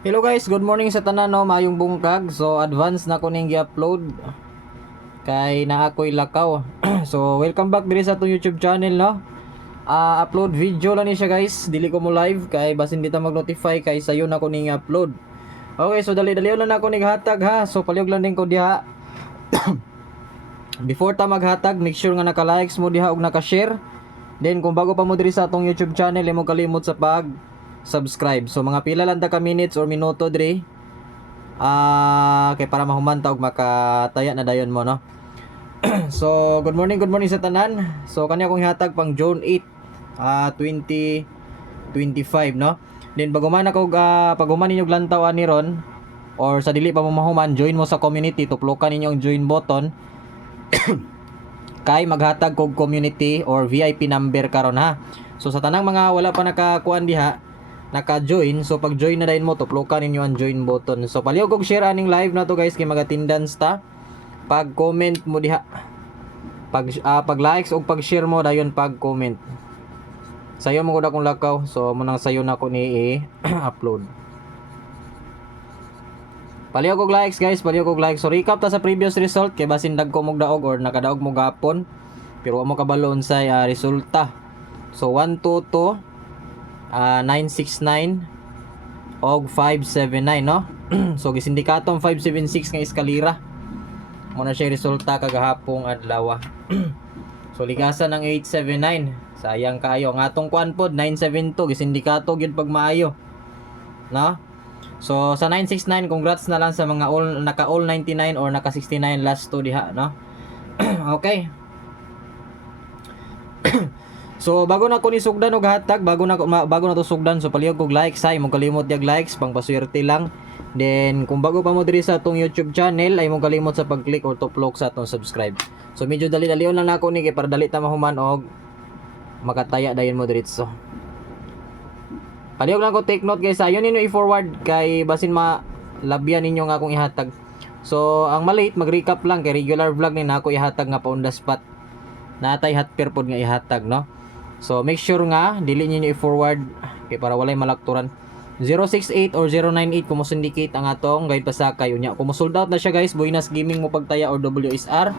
Hello guys, good morning sa tanan no, mayong bungkag. So advance na ko ning gi-upload kay naa ko'y lakaw. So welcome back diri sa atong YouTube channel no. Upload video lang ni siya guys. Dili ko mo live kay basin di ta mag-notify kay sayo na ko ning upload. Okay, so dali-dali lang ako nighatag ha. So palihog lang din ko diha. Before ta maghatag, make sure nga naka-likes mo diha ug naka-share. Then kung bago pa mo diri sa atong YouTube channel, imo kalimot sa subscribe. So mga pila lang ta ka minutes or minuto diri. Kay para mahuman ta og makataya na dayon mo no. So good morning sa tanan. So kani akong ihatag pang June 8, 2025 no. Then baguman ako paguman ninyo lantaw ani ron or sa dili pa mo mahuman, join mo sa community, tuplokan ninyo ang join button. Kay maghatag kog community or VIP number karon ha. So sa tanang mga wala pa nakakuan diha, naka-join, so pag join na din mo, tuplokan ninyo ang join button. So palihog kog share aning live na to guys kay mag-attendance ta. Pag comment mo diha, pag likes o pag share mo dayon pag comment. Sayo mo gud akong lakaw, so mo nang sayo na ko ni upload. Palihog kog likes guys, palihog kog likes. So recap ta sa previous result kay basin dag ko mog daog or nakadaog mo gapon pero wa mo kabalo unsay resulta. So 122 969 og 579 no. So gisindikatong 576 nga eskalira. Mo na siya resulta kagahapong adlaw. So ligasan ng 879. Sayang kaayo ang atong kuan pod 972 gisindikato gyud pag maayo. No? So sa 969 congrats na lang sa mga naka all 99 or naka 69 last to diha no. Okay. So bago na ko ni sugdan og hatag, bago na to sugdan, so palihog kog likes ay mo kalimot jag likes pang paswerte lang. Then kung bago pa mo diri sa atong YouTube channel ay mo kalimot sa pag-click or tuplok sa atong subscribe. So medyo dali-dalion lang nako ni kay para dali ta mahuman og makataya dayon mo diretso. Palihog lang ko take note guys, ayon ninyo i-forward kay basin malabyan ninyo nga akong ihatag. So ang malate mag-recap lang kay regular vlog ni nako ihatag nga pa on the spot. Natay hotper pod nga ihatag no. So make sure nga dili niyo i-forward kay para walay malakturan. 068 or 098 kung mo syndicate ang atong guide pasakay unya. Kung mo sold out na siya guys, Buenas Gaming mo pagtaya or WSR.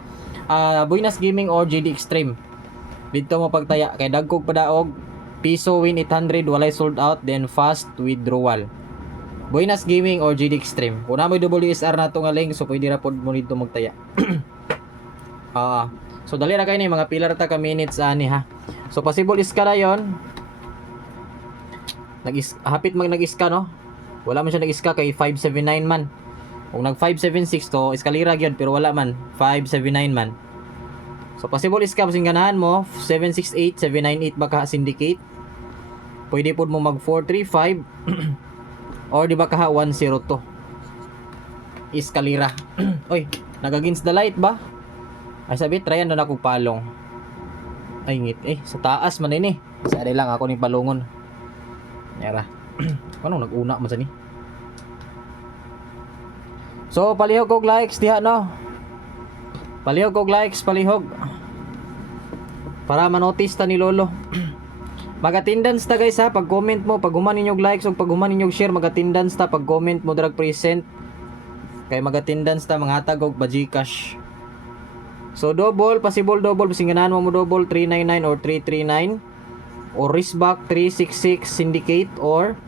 Buenas Gaming or GD Extreme. Dito mo pagtaya kay dagkog padaog piso win 800 walay sold out then fast withdrawal. Buenas Gaming or GD Extreme. Kung na mo WSR na to nga link so pwede ra pod mo dito magtaya. So dali ra kay ni mga pilar ta ka minutes ani ha. So possible iska na yon. Hapit nag-iska no. Wala man siya nag-iska kay 579 man. Kung nag 576 to eskalira gyud pero wala man 579 man. So possible iska basing ganahan mo 768 798 baka syndicate. Pwede pod mo mag 435 or di ba ka 102. Eskalira. Oy, nag-against the light ba? Ay sabi, tryan na ako palong. Ay ngit, sa taas man ini. Sa lang ako ni palungon. Yara. Ano nag-una man sa ni? So, palihog kog likes diha no. Palihog kog likes, palihog. Para manotice ta ni lolo. Mag-attendance ta guys ha, pag comment mo, pag human ninyog likes o pag human ninyog share, mag-attendance ta, pag comment mo drag present. Kay mag-attendance ta mga hatag og Gcash. So double, possible double, basing ganahan mo double 399 or 339 or riskback 366 syndicate or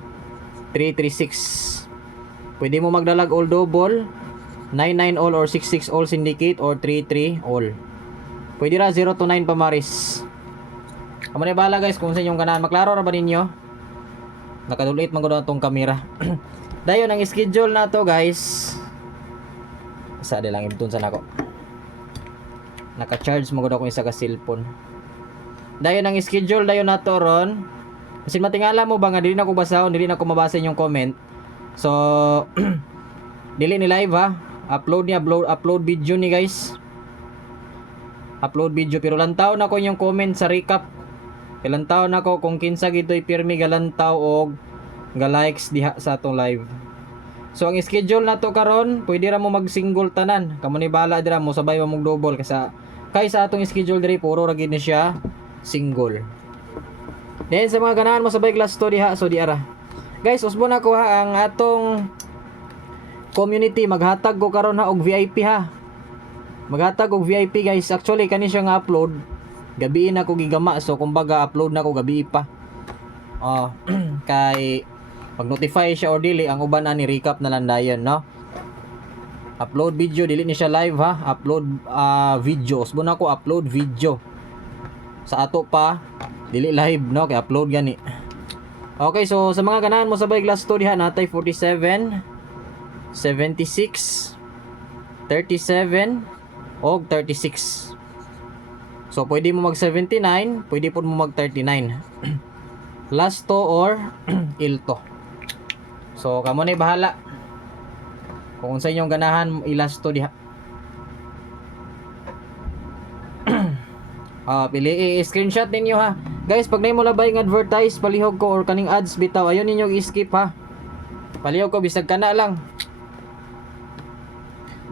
336. Pwede mo magdalag all double 99 all or 66 all syndicate or 33 all. Pwede ra 0 to 9 pamaris. Amo na bala guys kung sa inyong ganahan. Maklaro ra ba ninyo? Nakadulit man gud atong kamera. Dayon ang schedule na to guys. Sa lang ibutun sa nako. Naka-charge mo gud ako isa ka cellphone. Dayon ang schedule dayon nato ron. Kasi matingala mo ba nga dili na ko basahon, dili na ko mabasa yung comment. So dili ni live ha. Upload video ni guys. Upload video pero lantaw na ko yung comment sa recap. Lantaw na ko kung kinsa gitoy pirmi galantaw og ga likes diha sa atong live. So ang schedule nato karon, pwede ra mo mag single tanan. Kamo ni bala dira mo sabay mo double kay sa atong schedule diri puro ra gid ni siya single. Then sa mga ganahan mo sabay class to diha so di ara. Guys, usbo na ko ha ang atong community, maghatag ko karon ha og VIP ha. Maghatag og VIP guys. Actually kani siya nga upload gabi na ko gigama, so kumbaga upload na ko gabi pa. Kay pag notify siya or dili, ang uban na ni recap na lang dayon, no? Upload video, dili ni siya live ha. Upload video. Usbo na ko upload video. Sa ato pa dili live, no? Kay upload gani. Okay, so sa mga ganahan mo sabay glass to diha natay 47, 76, 37 o 36. So pwede mo mag 79, pwede po mo mag 39. Last to or ilto. So kamo na bahala. Kung sa inyong ganahan ilast to diha. Pili i-screenshot ninyo ha. Guys, pag naimo labay ng advertise palihog ko or kaning ads bitaw, ayon ninyo i-skip ha. Palihog ko bisag kana lang.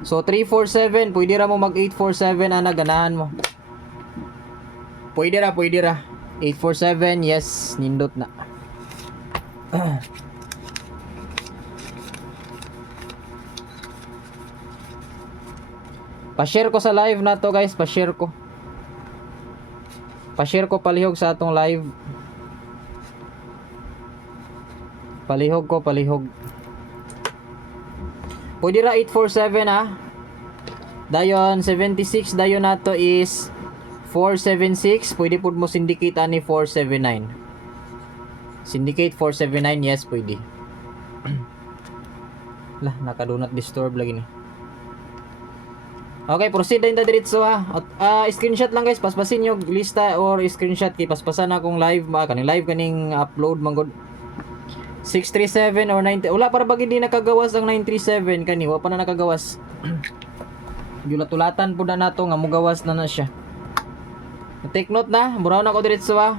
So 347, pwede ra mo mag 847 ana ganahan mo. Pwede ra 847, yes, nindot na. Pa-share ko sa live na to guys, pa-share ko. Pa-share ko palihog sa atong live. Palihog ko, palihog. Pwede ra 847 ha. Dayon 76 dayon nato is 476. Pwede pud mo syndicate ani 479. Syndicate 479, yes pwede. Lah, naka-do not disturb lagi ni. Okay, proceed din ta diretso ha. Screenshot lang guys, paspasin yung lista or screenshot kay paspasan akong live ba kaning live kaning upload man gud. 637 or 90. Wala para bagi di nakagawas ang 937 kani, wa pa na nakagawas. Yulat-ulatan pud na nato nga mugawas na siya. Take note na, buraw na ko diretso ha.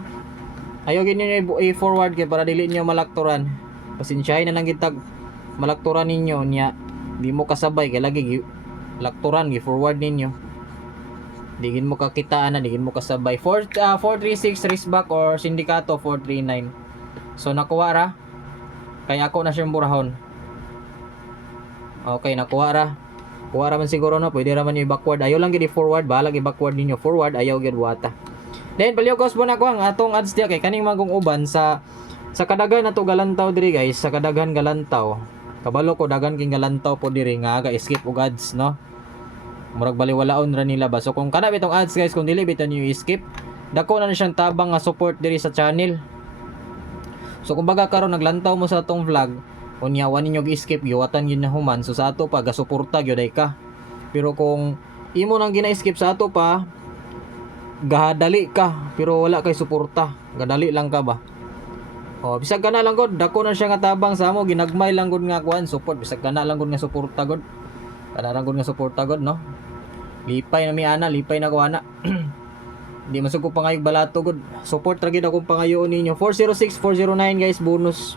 Ayaw gid niyo i-forward kay para dili niyo malakturan. Pasensyahin na lang gitag malakturan ninyo niya. Di mo kasabay kay lagi lakturan gi-forward ninyo. Digin mo kakitaan na, digin mo kasabay. 436 raceback or sindikato 439. So nakuha ra. Kaya ako na siyang burahon. Okay, nakuha ra. Kuha ra man siguro no, pwede ra man yung backward. Ayaw lang gid i-forward, bahala i-backward ninyo. Forward ayaw gid wata. Then palyogos mo na ko ang atong ads dia kay kaning magong uban sa kadagan nato galantaw diri guys, sa kadagan galantaw. Kabalo ko dagan king galantaw po diri nga aga skip og ads no. Murag baliwalaon ra nila ba. So kung kana bitong ads guys, kung dili biton niyo i-skip, dako na siyang tabang nga support diri sa channel. So kumbaga karon naglantaw mo sa atong vlog, unya wa ninyo gi-skip giwatan gyud na human. So sa ato pa gasuporta gyud ay ka. Pero kung imo nang gina-skip sa ato pa, gahadali ka pero wala kay suporta. Gadali lang ka ba? Bisag kana lang gud, dako na siya nga tabang sa amo, ginagmay lang gud nga kuan support, bisag kana lang gud nga suporta gud. Kana lang gud nga suporta gud no. Lipay na mi ana, lipay na ko ana. Di masug ko pangayog balato gud. Support ra gid akong pangayoon ninyo. 406 409 guys, bonus.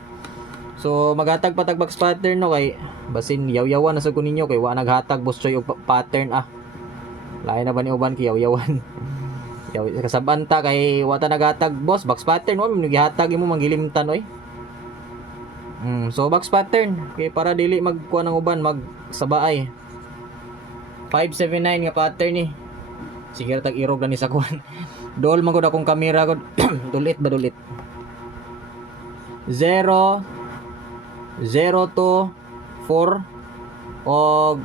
So maghatag patag box pattern no kay basin yaw-yawan na sa ko ninyo kay wa naghatag boss choy og pattern Lain na ba ni uban kay yaw-yawan. Yaw kasabanta kay wa ta naghatag boss box pattern mo gihatag imo manggilimtan oy. So box pattern kay para dili magkuha ng uban magsabaay. 579 nga pattern ni. Sige tag irog na ni sa kuan. Dol man gud akong camera gud. Dulit ba dulit. 0 0 to 4 og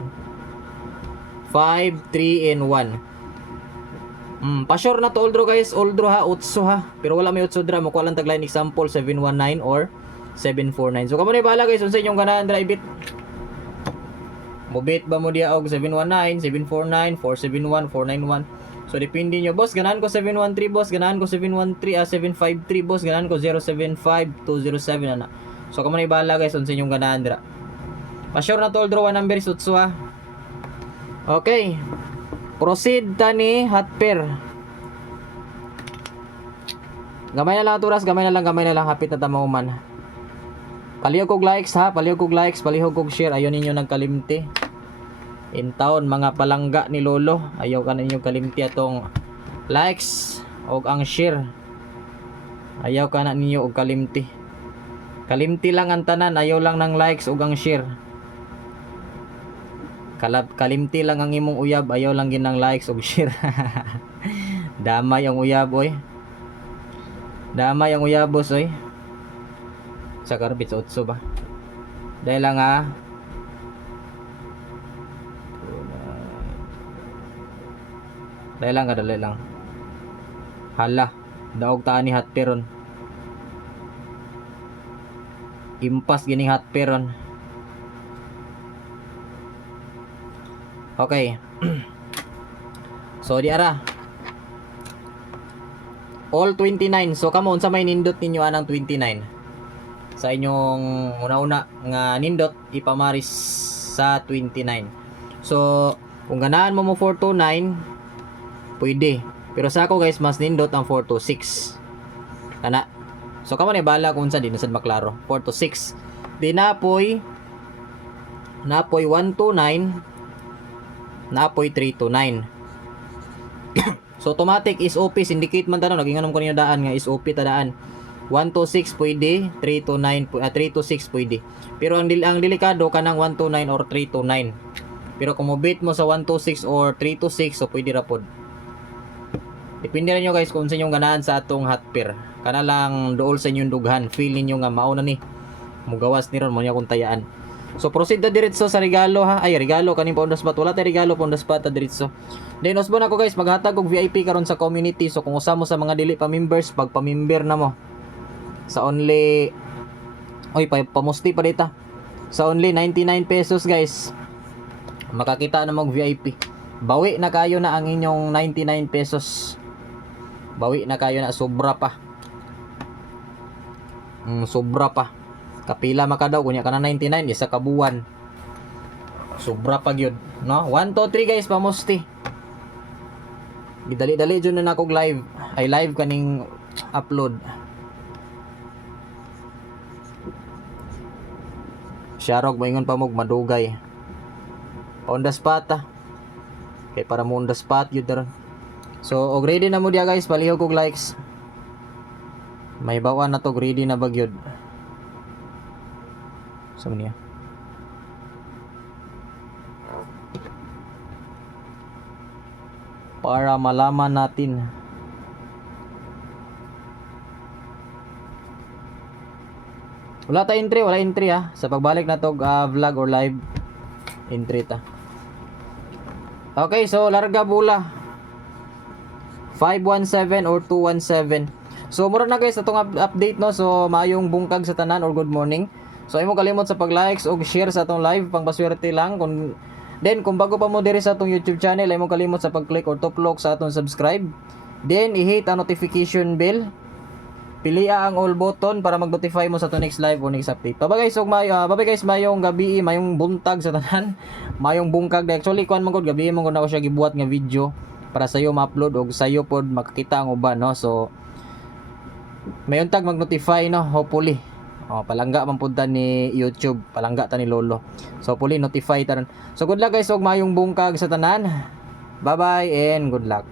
5 3 and 1. Pa-sure na to oldro guys, oldro ha, utso ha. Pero wala may utso dra, makuha lang tagline example 719 or 749. So kamo ni bahala guys, unsa inyong ganahan dra ibit. Mobit ba mo dia og 719, 749, 471, 491. So depende nyo boss, ganahan ko 713 boss, ganahan ko 713, 753 boss, ganahan ko 075 207 ana. So kamo ni bahala guys, unsa inyong ganahan dra. Pa-sure na to oldro one number utso ha. Okay. Proceed tani hot pair. Gamay na lang turas, gamay na lang hapit na tamahuman. Palihog kog likes ha, palihog kog likes, palihog kog share. Ayaw ninyo nagkalimti. In town mga palangga ni Lolo, ayaw ka ninyo kalimti atong likes og ang share. Ayaw ka na ninyo og kalimti. Kalimti lang ang tanan, ayaw lang ng likes ug ang share. Kalimti lang ang imong uyab, ayaw lang gin ng likes ug share. Damay ang uyab oy. Damay ang uyabos oy. Sa karbit sa utso ba? Dahil lang dahil lang. Hala, daog taan ni hatperon. Impas gining hatperon. Okay. So di ara. All 29. So kamo unsa may nindot ninyo anang 29? Sa inyong una-una nga nindot ipamaris sa 29. So kung ganahan mo 429 pwede. Pero sa ako guys mas nindot ang 426. Kana. So kamo ni bala kung unsa din sad maklaro. 426. Di napoy 129 napoy 329. So automatic is OP syndicate man tanong naging anong kanina daan nga is OP ta daan. 126 pwede, 326 pwede. Pero ang delikado kanang 129 or 329. Pero kung mobit mo sa 126 or 326 so pwede ra pod. Depende rin nyo guys kung sa inyong ganahan sa atong hot pair. Kana lang dool sa inyong dughan. Feel ninyo nga mauna ni. Mugawas ni ron mo niya kung tayaan. So proceed na diretso sa regalo ha. Ay regalo kaning pa on the spot. Wala tay regalo pa on the spot ta diretso. Then usbon ako guys maghatag og VIP karon sa community. So kung usa mo sa mga dili pa members, pag pa-member na mo sa only pamusti pa dita. Sa only 99 pesos guys. Makakita na mo og VIP. Bawi na kayo na ang inyong 99 pesos. Bawi na kayo na sobra pa. Sobra pa. Kapila makadaw kunya kana 99 isa ka buwan. Sobra pa gyud, no? 1 2 3 guys pamusti. Gidali-dali jud na nako live. Ay live kaning upload. Sharog moingon pa mog madugay. On the spot kay para mo on the spot yun daron. So og ready na mo dia guys, palihog og likes. May bawan na to, ready na bagyod. So niya. Para malaman natin. Wala entry ha. Sa pagbalik na to vlog or live entry ta. Okay, so larga bula 517 or 217. So mura na guys atong update no. So maayong bungkag sa tanan or good morning. So imo kalimot sa pag-likes o share sa atong live pang paswerte lang kung kung bago pa mo diri sa atong YouTube channel imo kalimot sa pag-click or tuplok sa atong subscribe. Then i-hit ang notification bell. Pilia ang all button para mag-notify mo sa atong next live o next update. Bye guys, bye guys, mayong gabi, mayong buntag sa tanan. Mayong bungkag. Actually kuan man gud gabi man gud ako siya gibuhat nga video para sa iyo ma-upload og sa iyo pod makakita ang uban no. So may untag mag-notify no, hopefully. Palangga man pud ta ni YouTube, palangga ta ni Lolo. So hopefully notify ta ron. So good luck guys og mayong bungkag sa tanan. Bye bye and good luck.